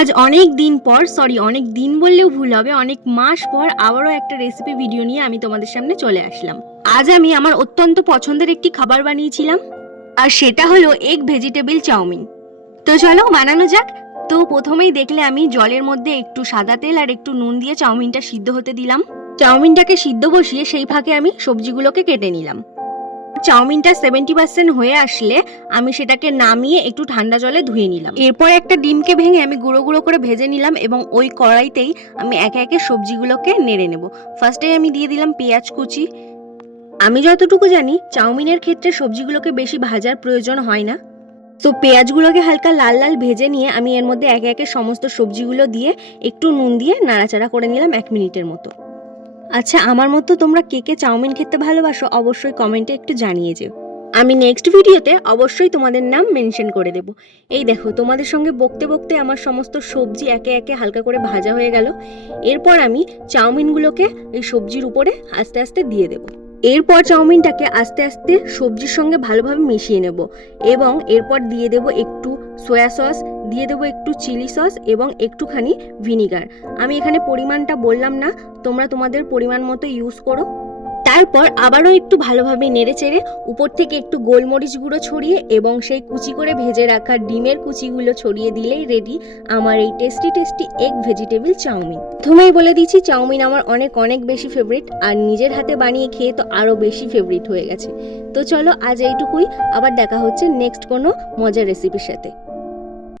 আজ অনেক দিন পর, অনেক দিন বললেও ভুল হবে, অনেক মাস পর আবারও একটা রেসিপি ভিডিও নিয়ে আমি তোমাদের সামনে চলে আসলাম। আজ আমি আমার অত্যন্ত পছন্দের একটি খাবার বানিয়েছিলাম, আর সেটা হলো এগ ভেজিটেবল চাউমিন। তো চলো বানানো যাক। তো প্রথমেই দেখলে আমি জলের মধ্যে একটু সাদা তেল আর একটু নুন দিয়ে চাউমিনটা সিদ্ধ হতে দিলাম। চাউমিনটাকে সিদ্ধ বসিয়ে সেই ফাঁকে আমি সবজিগুলোকে কেটে নিলাম। চাউমিনটা 70% হয়ে আসলে আমি সেটাকে নামিয়ে একটু ঠান্ডা জলে ধুয়ে নিলাম। এরপর একটা ডিমকে ভেঙে আমি গুঁড়ো গুঁড়ো করে ভেজে নিলাম এবং ওই কড়াইতেই আমি একে একে সবজিগুলোকে নেড়ে নেব। ফার্স্টে আমি দিয়ে দিলাম পেঁয়াজ কুচি। আমি যতটুকু জানি চাউমিনের ক্ষেত্রে সবজিগুলোকে বেশি ভাজার প্রয়োজন হয় না। তো পেঁয়াজগুলোকে হালকা লাল লাল ভেজে নিয়ে আমি এর মধ্যে একে একে সমস্ত সবজিগুলো দিয়ে একটু নুন দিয়ে নাড়াচাড়া করে নিলাম 1 মিনিটের মতো। আচ্ছা, আমার মতো তোমরা কে কে চাউমিন খেতে ভালোবাসো অবশ্যই কমেন্টে একটু জানিয়ে যেও। আমি নেক্সট ভিডিওতে অবশ্যই তোমাদের নাম মেনশন করে দেব। এই দেখো, তোমাদের সঙ্গে বকতে বকতে আমার সমস্ত সবজি একে একে হালকা করে ভাজা হয়ে গেল। এরপর আমি চাউমিনগুলোকে এই সবজির উপরে আস্তে আস্তে দিয়ে দেব। এরপর চাউমিনটাকে আস্তে আস্তে সবজির সঙ্গে ভালোভাবে মিশিয়ে নেব এবং এরপর দিয়ে দেব একটু সয়া সস, দিয়ে দেবো একটু চিলি সস এবং একটুখানি ভিনিগার। আমি এখানে পরিমাণটা বললাম না, তোমরা তোমাদের পরিমাণ মতো ইউজ করো। তারপর আবারও একটু ভালোভাবে নেড়ে চেড়ে উপর থেকে একটু গোলমরিচ গুঁড়ো ছড়িয়ে এবং সেই কুচি করে ভেজে রাখা ডিমের কুচিগুলো ছড়িয়ে দিলেই রেডি আমার এই tasty tasty egg vegetable chowmein. প্রথমেই বলে দিচ্ছি, চাউমিন আমার অনেক অনেক বেশি ফেভারিট, আর নিজের হাতে বানিয়ে খেয়ে তো আরও বেশি ফেভারিট হয়ে গেছে। তো চলো আজ এইটুকুই, আবার দেখা হচ্ছে নেক্সট কোনো মজার রেসিপির সাথে।